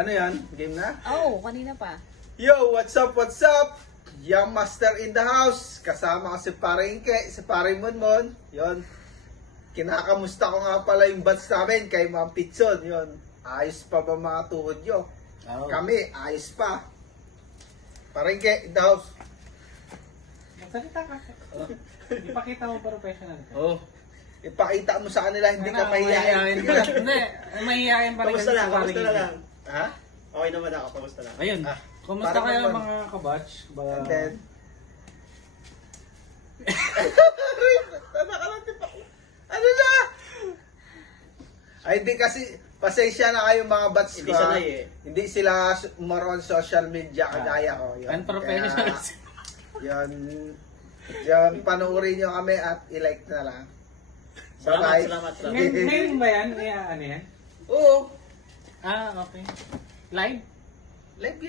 Ano yan? Game na? Oo, kanina pa. Yo, what's up, what's up? Young Master in the house. Kasama ko si Paringke, si Paring Monmon. Yon. Kinakamusta ko nga pala yung bats namin kay Ma'am Pitson. Yon. Ayos pa ba mga tuhod nyo? Oo. Kami, ayos pa. Paringke in the house. Magsalita ka. Ipakita mo professional ka. Oh. Ipakita mo sa kanila, hindi ka mahihayin. Hindi, mahihayin pa rin. Kamusta lang? Kamusta na lang? Ha? Okay naman ako. Kamusta lang? Ayun. Ah, Kumusta parang kayo naman. mga kabatch? And then... Ano na? Ay, hindi kasi, pasensya na kayo mga bats ko. Hindi sanay eh. Hindi sila more on social media kagaya ko. Yun. Unprofessional. Kaya, yun, panoorin nyo kami at i-like na lang. Salamat, Bye-bye. salamat. Ngayon ba yan? Ano yan? Oo, Ah, okay. Live? live yan.